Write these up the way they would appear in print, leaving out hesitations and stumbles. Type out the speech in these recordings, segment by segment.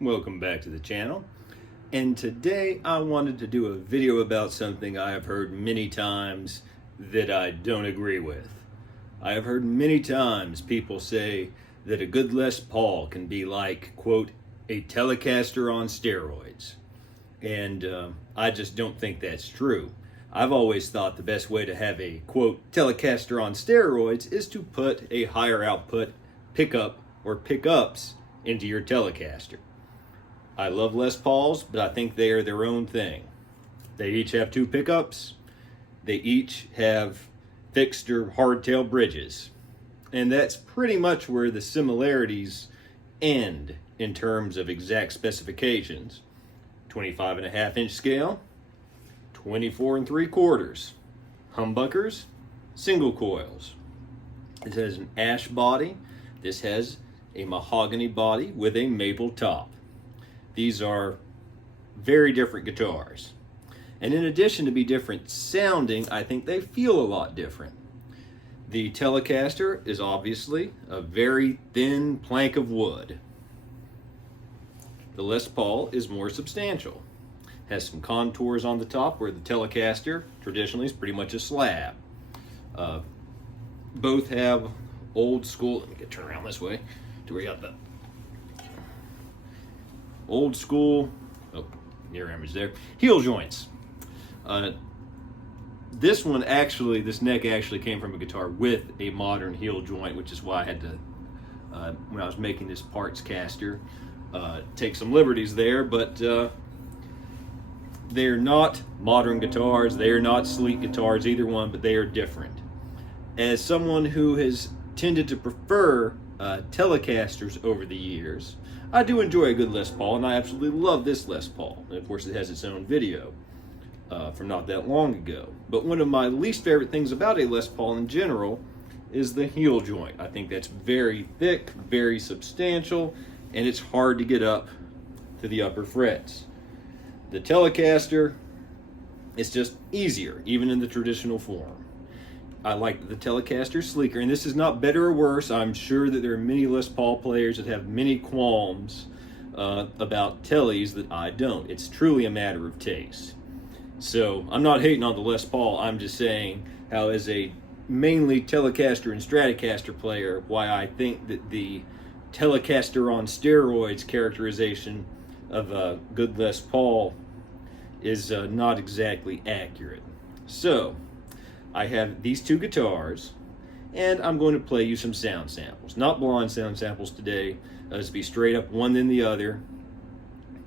Welcome back to the channel, and today I wanted to do a video about something I have heard many times that I don't agree with. I have heard many times people say that a good Les Paul can be like, quote, a Telecaster on steroids, and I just don't think that's true. I've always thought the best way to have a, quote, Telecaster on steroids is to put a higher output pickup or pickups into your Telecaster. I love Les Pauls, but I think they are their own thing. They each have two pickups. They each have fixed or hardtail bridges. And that's pretty much where the similarities end in terms of exact specifications. 25.5-inch scale, 24 3/4. Humbuckers, single coils. This has an ash body. This has a mahogany body with a maple top. These are very different guitars. And in addition to be different sounding, I think they feel a lot different. The Telecaster is obviously a very thin plank of wood. The Les Paul is more substantial. Has some contours on the top where the Telecaster traditionally is pretty much a slab. Both have old school, let me turn around this way to where you got the old school, near image there, heel joints. This neck actually came from a guitar with a modern heel joint, which is why I had to, when I was making this parts caster, take some liberties there, but they're not modern guitars, they are not sleek guitars, either one, but they are different. As someone who has tended to prefer Telecasters over the years, I do enjoy a good Les Paul, and I absolutely love this Les Paul. And of course, it has its own video from not that long ago. But one of my least favorite things about a Les Paul in general is the heel joint. I think that's very thick, very substantial, and it's hard to get up to the upper frets. The Telecaster is just easier, even in the traditional form. I like the Telecaster sleeker, and this is not better or worse. I'm sure that there are many Les Paul players that have many qualms about Tellies that I don't. It's truly a matter of taste. So I'm not hating on the Les Paul. I'm just saying how, as a mainly Telecaster and Stratocaster player, why I think that the Telecaster on steroids characterization of a good Les Paul is not exactly accurate. So I have these two guitars, and I'm going to play you some sound samples. Not blind sound samples today. Let's be straight up one then the other.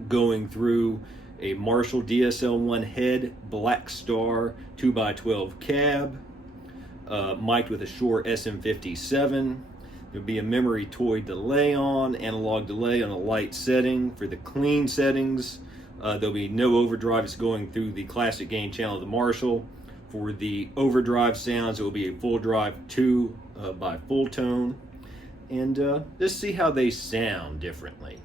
Going through a Marshall DSL-1 head Black Star 2x12 cab, mic'd with a Shure SM57. There'll be a memory toy delay on, analog delay on a light setting. For the clean settings, there'll be no overdrives going through the classic gain channel of the Marshall. For the overdrive sounds, it will be a full drive 2 by full tone. And just see how they sound differently,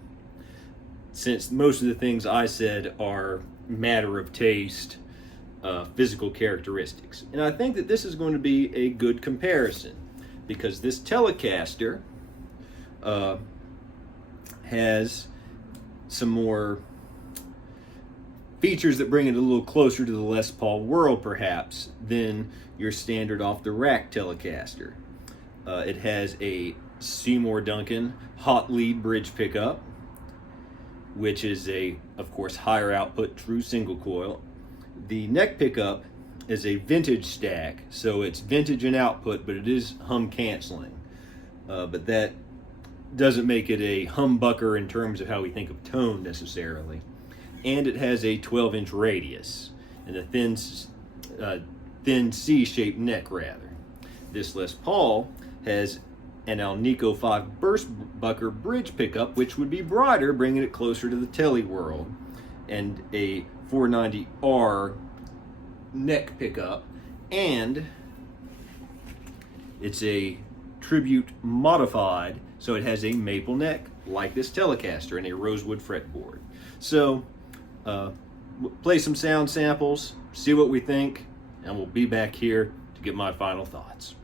since most of the things I said are matter of taste, physical characteristics. And I think that this is going to be a good comparison, because this Telecaster has some more features that bring it a little closer to the Les Paul world, perhaps, than your standard off-the-rack Telecaster. It has a Seymour Duncan hot lead bridge pickup, which is of course, higher output true single coil. The neck pickup is a vintage stack, so it's vintage in output, but it is hum canceling. But that doesn't make it a humbucker in terms of how we think of tone necessarily. And it has a 12-inch radius and a thin C-shaped neck, rather. This Les Paul has an Alnico 5 burst bucker bridge pickup, which would be brighter, bringing it closer to the Telly world, and a 490R neck pickup, and it's a Tribute modified, so it has a maple neck like this Telecaster and a rosewood fretboard. So play some sound samples, see what we think, and we'll be back here to get my final thoughts.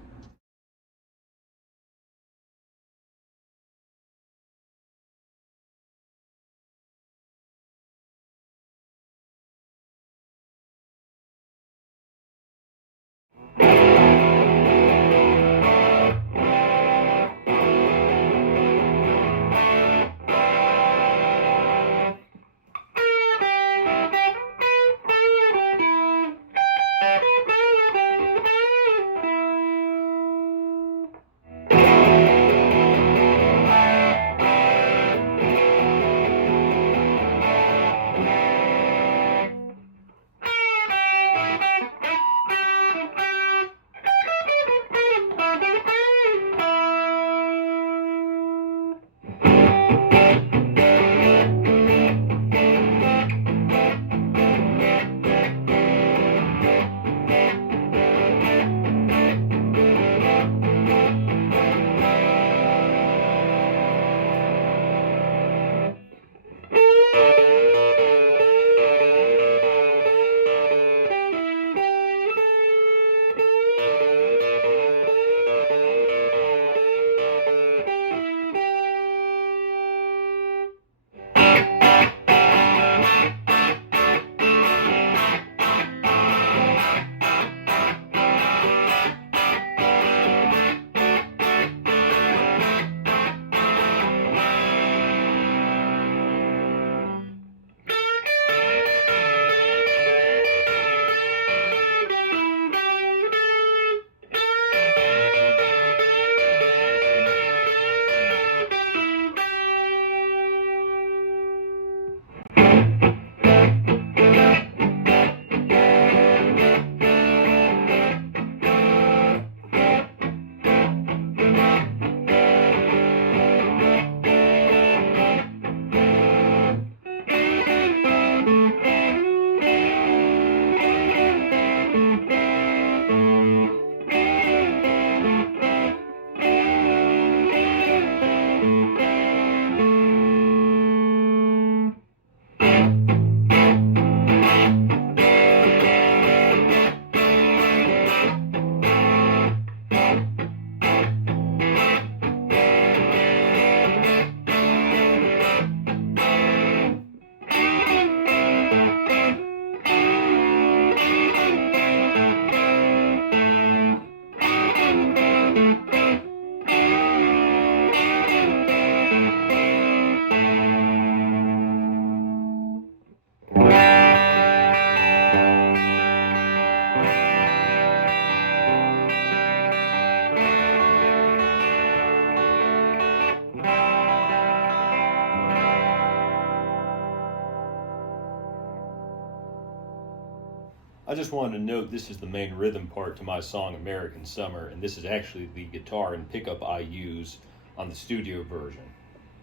I just wanted to note this is the main rhythm part to my song American Summer, and this is actually the guitar and pickup I use on the studio version,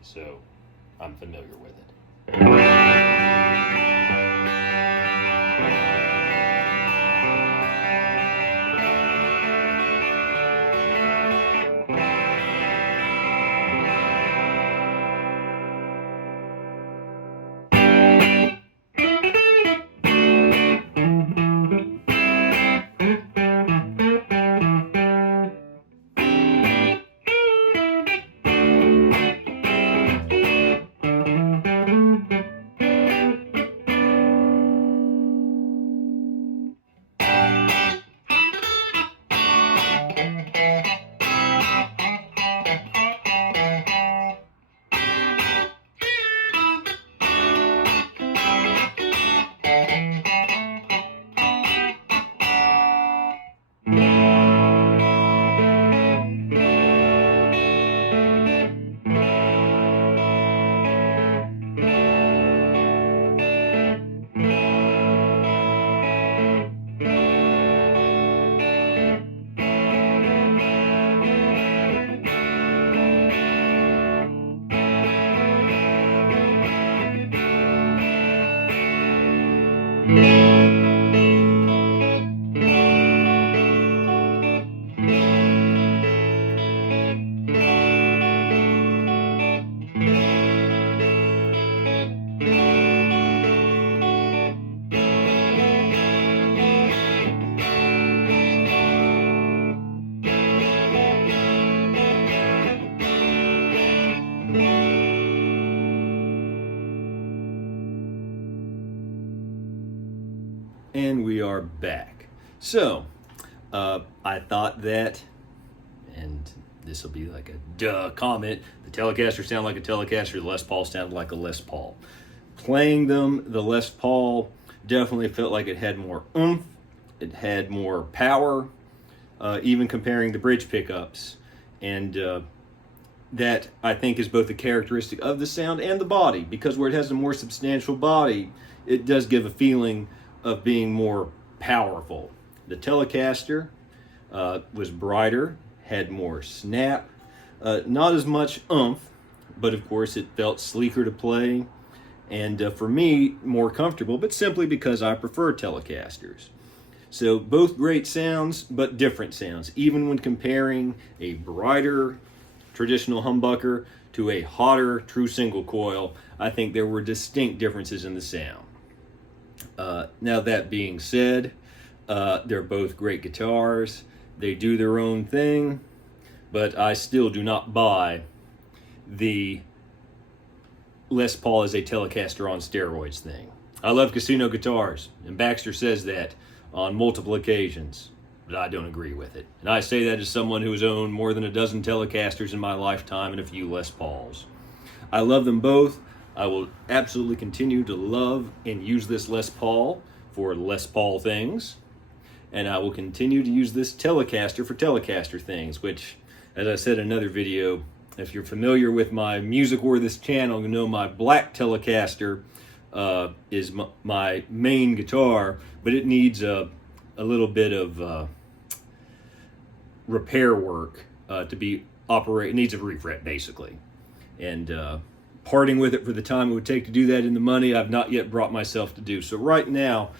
so I'm familiar with it. And we are back. So, I thought that, and this will be like a duh comment, the Telecaster sounded like a Telecaster, the Les Paul sounded like a Les Paul. Playing them, the Les Paul definitely felt like it had more oomph, it had more power, even comparing the bridge pickups. And that, I think, is both a characteristic of the sound and the body, because where it has a more substantial body, it does give a feeling of being more powerful. The Telecaster was brighter, had more snap, not as much oomph, but of course it felt sleeker to play, and for me, more comfortable, but simply because I prefer Telecasters. So both great sounds, but different sounds, even when comparing a brighter traditional humbucker to a hotter true single coil. I think there were distinct differences in the sound. Now that being said, they're both great guitars. They do their own thing, but I still do not buy the Les Paul as a Telecaster on steroids thing. I love casino guitars, and Baxter says that on multiple occasions, but I don't agree with it. And I say that as someone who has owned more than a dozen Telecasters in my lifetime and a few Les Pauls. I love them both. I will absolutely continue to love and use this Les Paul for Les Paul things. And I will continue to use this Telecaster for Telecaster things, which, as I said in another video, if you're familiar with my music or this channel, you know my black Telecaster is my main guitar, but it needs a little bit of repair work to be operate. It needs a refret, basically. And parting with it for the time it would take to do that and the money I've not yet brought myself to do. So right now,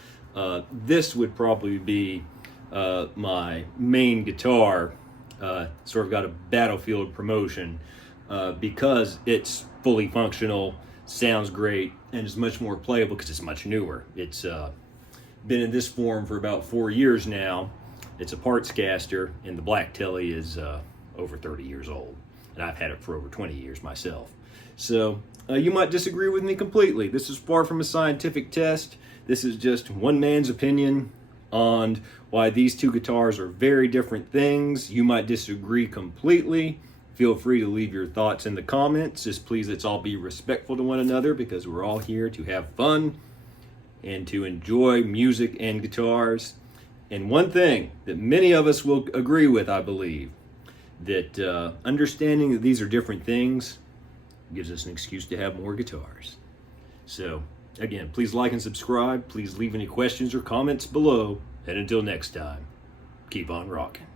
this would probably be my main guitar, sort of got a battlefield promotion, because it's fully functional, sounds great, and is much more playable because it's much newer. It's been in this form for about 4 years now. It's a parts caster, and the black Telly is over 30 years old, and I've had it for over 20 years myself. So you might disagree with me completely. This is far from a scientific test. This is just one man's opinion on why these two guitars are very different things. You might disagree completely. Feel free to leave your thoughts in the comments. Just please, let's all be respectful to one another, because we're all here to have fun and to enjoy music and guitars. And one thing that many of us will agree with, I believe, that understanding that these are different things gives us an excuse to have more guitars. So Again, please like and subscribe. Please leave any questions or comments below. And until next time, keep on rocking.